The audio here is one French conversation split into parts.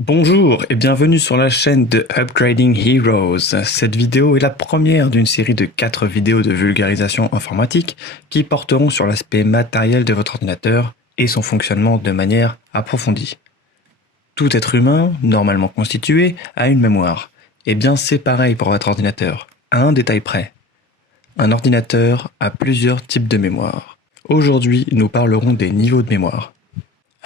Bonjour et bienvenue sur la chaîne de Upgrading Heroes. Cette vidéo est la première d'une série de 4 vidéos de vulgarisation informatique qui porteront sur l'aspect matériel de votre ordinateur et son fonctionnement de manière approfondie. Tout être humain, normalement constitué, a une mémoire. Et bien c'est pareil pour votre ordinateur, à un détail près. Un ordinateur a plusieurs types de mémoire. Aujourd'hui, nous parlerons des niveaux de mémoire.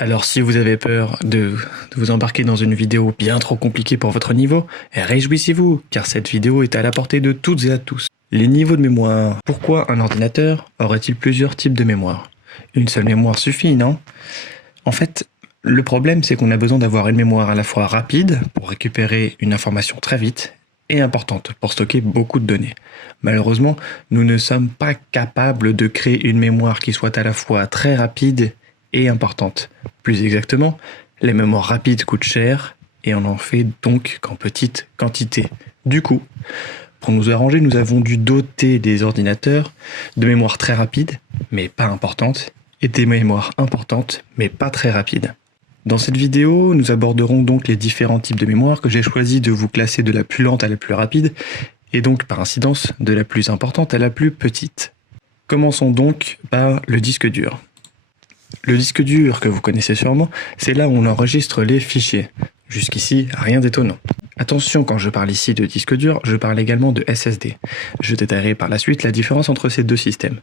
Alors si vous avez peur de vous embarquer dans une vidéo bien trop compliquée pour votre niveau, réjouissez-vous, car cette vidéo est à la portée de toutes et à tous. Les niveaux de mémoire. Pourquoi un ordinateur aurait-il plusieurs types de mémoire? Une seule mémoire suffit, non? En fait, le problème c'est qu'on a besoin d'avoir une mémoire à la fois rapide pour récupérer une information très vite et importante pour stocker beaucoup de données. Malheureusement, nous ne sommes pas capables de créer une mémoire qui soit à la fois très rapide et importante. Plus exactement, les mémoires rapides coûtent cher et on n'en fait donc qu'en petite quantité. Du coup, pour nous arranger, nous avons dû doter des ordinateurs de mémoires très rapides, mais pas importantes, et des mémoires importantes, mais pas très rapides. Dans cette vidéo, nous aborderons donc les différents types de mémoire que j'ai choisi de vous classer de la plus lente à la plus rapide, et donc par incidence de la plus importante à la plus petite. Commençons donc par le disque dur. Le disque dur que vous connaissez sûrement, c'est là où on enregistre les fichiers. Jusqu'ici, rien d'étonnant. Attention, quand je parle ici de disque dur, je parle également de SSD. Je détaillerai par la suite la différence entre ces deux systèmes.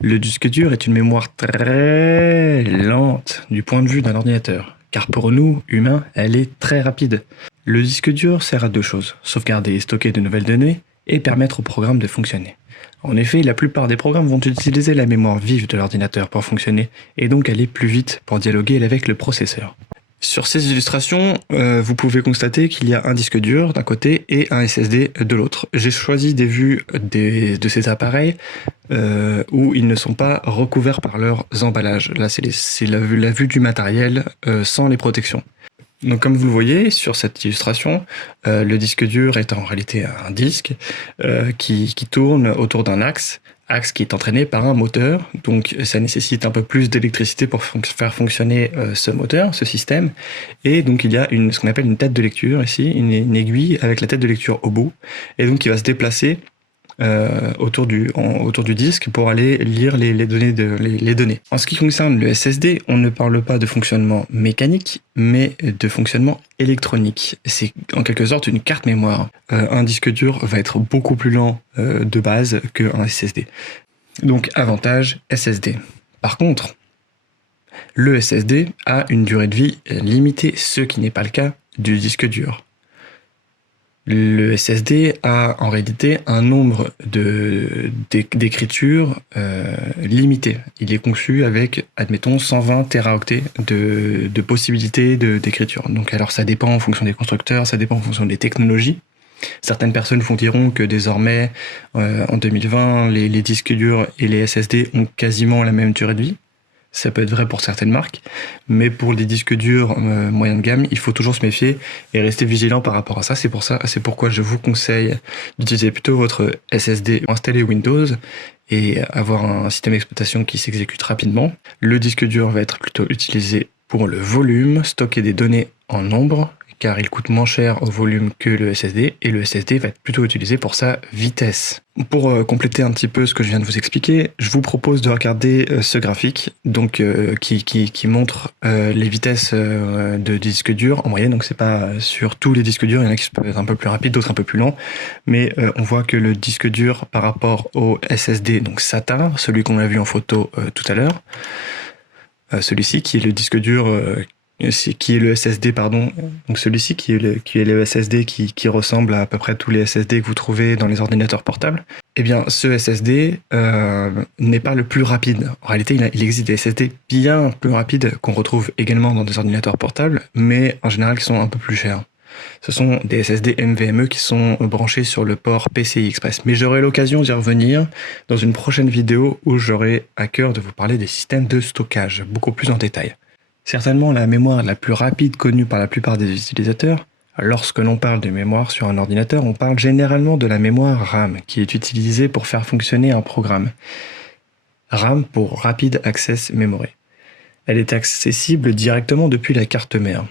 Le disque dur est une mémoire très lente du point de vue d'un ordinateur, car pour nous, humains, elle est très rapide. Le disque dur sert à deux choses, sauvegarder et stocker de nouvelles données, et permettre au programme de fonctionner. En effet, la plupart des programmes vont utiliser la mémoire vive de l'ordinateur pour fonctionner, et donc aller plus vite pour dialoguer avec le processeur. Sur ces illustrations, vous pouvez constater qu'il y a un disque dur d'un côté et un SSD de l'autre. J'ai choisi des vues de ces appareils où ils ne sont pas recouverts par leurs emballages. Là, c'est la vue du matériel sans les protections. Donc comme vous le voyez sur cette illustration, le disque dur est en réalité un disque qui tourne autour d'un axe qui est entraîné par un moteur, donc ça nécessite un peu plus d'électricité pour faire fonctionner ce moteur, ce système, et donc il y a ce qu'on appelle une tête de lecture ici, une aiguille avec la tête de lecture au bout, et donc il va se déplacer autour du disque pour aller lire les données. En ce qui concerne le SSD, on ne parle pas de fonctionnement mécanique, mais de fonctionnement électronique. C'est en quelque sorte une carte mémoire. Un disque dur va être beaucoup plus lent de base qu'un SSD. Donc avantage SSD. Par contre, le SSD a une durée de vie limitée, ce qui n'est pas le cas du disque dur. Le SSD a en réalité un nombre d'écritures limité. Il est conçu avec, admettons, 120 téraoctets de possibilités d'écriture. Donc alors ça dépend en fonction des constructeurs, ça dépend en fonction des technologies. Certaines personnes vous diront que désormais, en 2020, les disques durs et les SSD ont quasiment la même durée de vie. Ça peut être vrai pour certaines marques, mais pour les disques durs moyen de gamme, il faut toujours se méfier et rester vigilant par rapport à ça. C'est pourquoi je vous conseille d'utiliser plutôt votre SSD, installer Windows et avoir un système d'exploitation qui s'exécute rapidement. Le disque dur va être plutôt utilisé pour le volume, stocker des données en nombre, car il coûte moins cher au volume que le SSD, et le SSD va être plutôt utilisé pour sa vitesse. Pour compléter un petit peu ce que je viens de vous expliquer, je vous propose de regarder ce graphique donc qui montre les vitesses de disques durs en moyenne. Donc c'est pas sur tous les disques durs, il y en a qui peuvent être un peu plus rapides, d'autres un peu plus lents, mais on voit que le disque dur par rapport au SSD, donc SATA, celui qu'on a vu en photo tout à l'heure, celui-ci qui est le disque dur qui est le SSD, pardon, donc celui-ci qui est le SSD qui ressemble à peu près tous les SSD que vous trouvez dans les ordinateurs portables, eh bien ce SSD n'est pas le plus rapide. En réalité, il existe des SSD bien plus rapides qu'on retrouve également dans des ordinateurs portables, mais en général qui sont un peu plus chers. Ce sont des SSD NVMe qui sont branchés sur le port PCI Express. Mais j'aurai l'occasion d'y revenir dans une prochaine vidéo où j'aurai à cœur de vous parler des systèmes de stockage, beaucoup plus en détail. Certainement la mémoire la plus rapide connue par la plupart des utilisateurs. Lorsque l'on parle de mémoire sur un ordinateur, on parle généralement de la mémoire RAM, qui est utilisée pour faire fonctionner un programme. RAM pour Rapid Access Memory. Elle est accessible directement depuis la carte mère.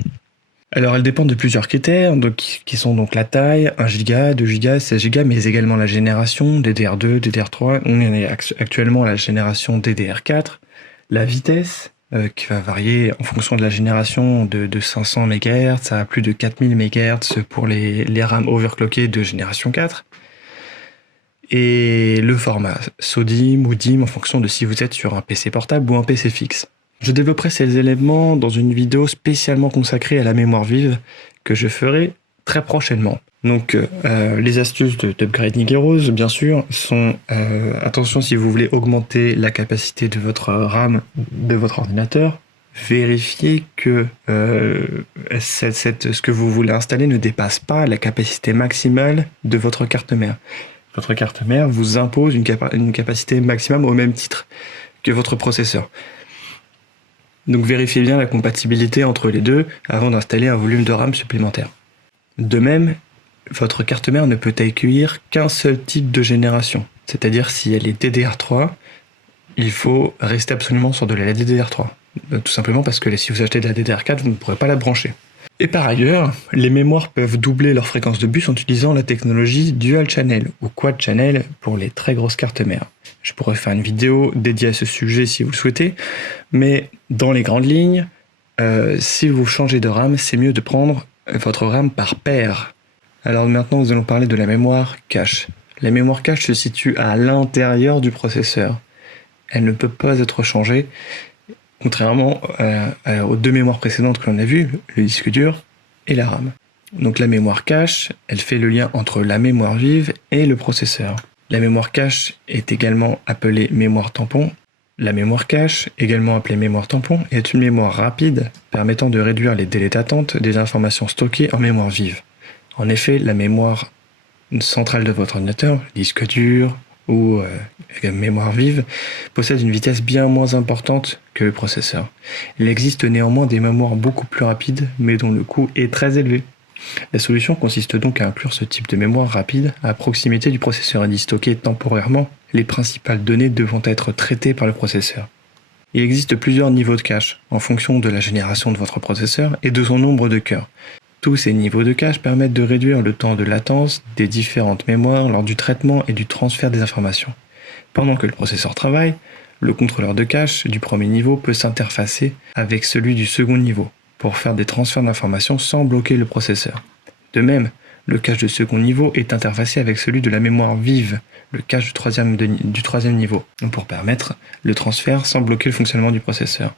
Alors, elles dépendent de plusieurs critères, donc, qui sont donc la taille, 1 Go, 2 Go, 16 Go, mais également la génération, DDR2, DDR3. On est actuellement à la génération DDR4. La vitesse, qui va varier en fonction de la génération de 500 MHz à plus de 4000 MHz pour les RAM overclockées de génération 4. Et le format SODIMM ou DIMM en fonction de si vous êtes sur un PC portable ou un PC fixe. Je développerai ces éléments dans une vidéo spécialement consacrée à la mémoire vive que je ferai très prochainement. Donc les astuces d'Upgrading Heroes, bien sûr, sont attention si vous voulez augmenter la capacité de votre RAM de votre ordinateur, vérifiez que ce que vous voulez installer ne dépasse pas la capacité maximale de votre carte mère. Votre carte mère vous impose une capacité maximum au même titre que votre processeur. Donc vérifiez bien la compatibilité entre les deux avant d'installer un volume de RAM supplémentaire. De même, votre carte mère ne peut accueillir qu'un seul type de génération. C'est-à-dire si elle est DDR3, il faut rester absolument sur de la DDR3. Tout simplement parce que si vous achetez de la DDR4, vous ne pourrez pas la brancher. Et par ailleurs, les mémoires peuvent doubler leur fréquence de bus en utilisant la technologie Dual Channel ou Quad Channel pour les très grosses cartes mères. Je pourrais faire une vidéo dédiée à ce sujet si vous le souhaitez, mais dans les grandes lignes, si vous changez de RAM, c'est mieux de prendre votre RAM par paire. Alors maintenant, nous allons parler de la mémoire cache. La mémoire cache se situe à l'intérieur du processeur. Elle ne peut pas être changée, contrairement aux deux mémoires précédentes que l'on a vues, le disque dur et la RAM. Donc la mémoire cache, elle fait le lien entre la mémoire vive et le processeur. La mémoire cache est également appelée mémoire tampon. La mémoire cache, également appelée mémoire tampon, est une mémoire rapide permettant de réduire les délais d'attente des informations stockées en mémoire vive. En effet, la mémoire centrale de votre ordinateur, disque dur ou mémoire vive, possède une vitesse bien moins importante que le processeur. Il existe néanmoins des mémoires beaucoup plus rapides, mais dont le coût est très élevé. La solution consiste donc à inclure ce type de mémoire rapide à proximité du processeur et d'y stocker temporairement les principales données devant être traitées par le processeur. Il existe plusieurs niveaux de cache en fonction de la génération de votre processeur et de son nombre de cœurs. Tous ces niveaux de cache permettent de réduire le temps de latence des différentes mémoires lors du traitement et du transfert des informations. Pendant que le processeur travaille, le contrôleur de cache du premier niveau peut s'interfacer avec celui du second niveau pour faire des transferts d'informations sans bloquer le processeur. De même, le cache de second niveau est interfacé avec celui de la mémoire vive, le cache du troisième niveau, pour permettre le transfert sans bloquer le fonctionnement du processeur.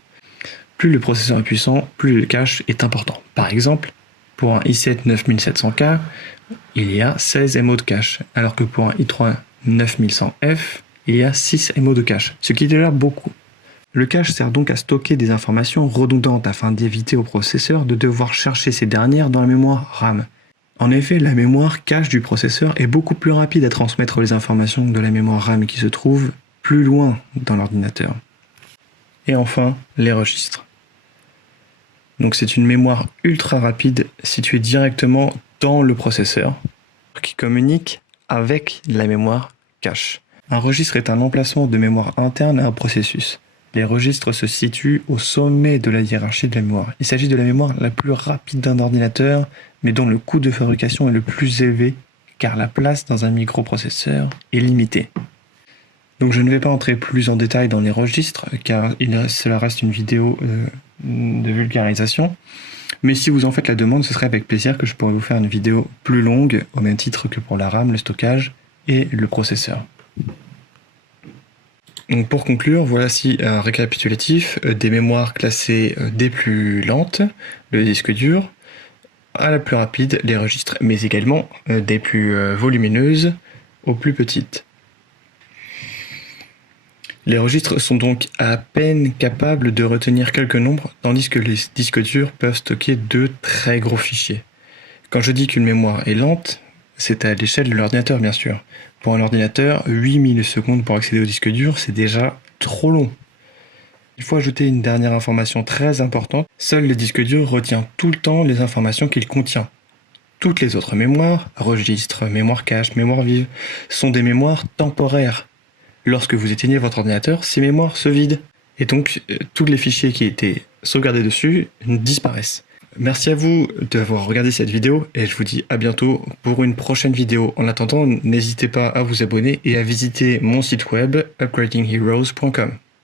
Plus le processeur est puissant, plus le cache est important. Par exemple, pour un i7 9700K, il y a 16 MO de cache, alors que pour un i3 9100F, il y a 6 MO de cache, ce qui est déjà beaucoup. Le cache sert donc à stocker des informations redondantes afin d'éviter au processeur de devoir chercher ces dernières dans la mémoire RAM. En effet, la mémoire cache du processeur est beaucoup plus rapide à transmettre les informations de la mémoire RAM qui se trouve plus loin dans l'ordinateur. Et enfin, les registres. Donc c'est une mémoire ultra rapide située directement dans le processeur qui communique avec la mémoire cache. Un registre est un emplacement de mémoire interne à un processus. Les registres se situent au sommet de la hiérarchie de la mémoire. Il s'agit de la mémoire la plus rapide d'un ordinateur, mais dont le coût de fabrication est le plus élevé, car la place dans un microprocesseur est limitée. Donc je ne vais pas entrer plus en détail dans les registres, car cela reste une vidéo de vulgarisation. Mais si vous en faites la demande, ce serait avec plaisir que je pourrais vous faire une vidéo plus longue, au même titre que pour la RAM, le stockage et le processeur. Donc pour conclure, voici un récapitulatif des mémoires classées des plus lentes, le disque dur, à la plus rapide, les registres, mais également des plus volumineuses aux plus petites. Les registres sont donc à peine capables de retenir quelques nombres, tandis que les disques durs peuvent stocker de très gros fichiers. Quand je dis qu'une mémoire est lente, c'est à l'échelle de l'ordinateur bien sûr. Pour un ordinateur, 8 millisecondes pour accéder au disque dur, c'est déjà trop long. Il faut ajouter une dernière information très importante, seul le disque dur retient tout le temps les informations qu'il contient. Toutes les autres mémoires, registres, mémoire cache, mémoire vive, sont des mémoires temporaires. Lorsque vous éteignez votre ordinateur, ces mémoires se vident. Et donc, tous les fichiers qui étaient sauvegardés dessus disparaissent. Merci à vous d'avoir regardé cette vidéo et je vous dis à bientôt pour une prochaine vidéo. En attendant, n'hésitez pas à vous abonner et à visiter mon site web upgradingheroes.com.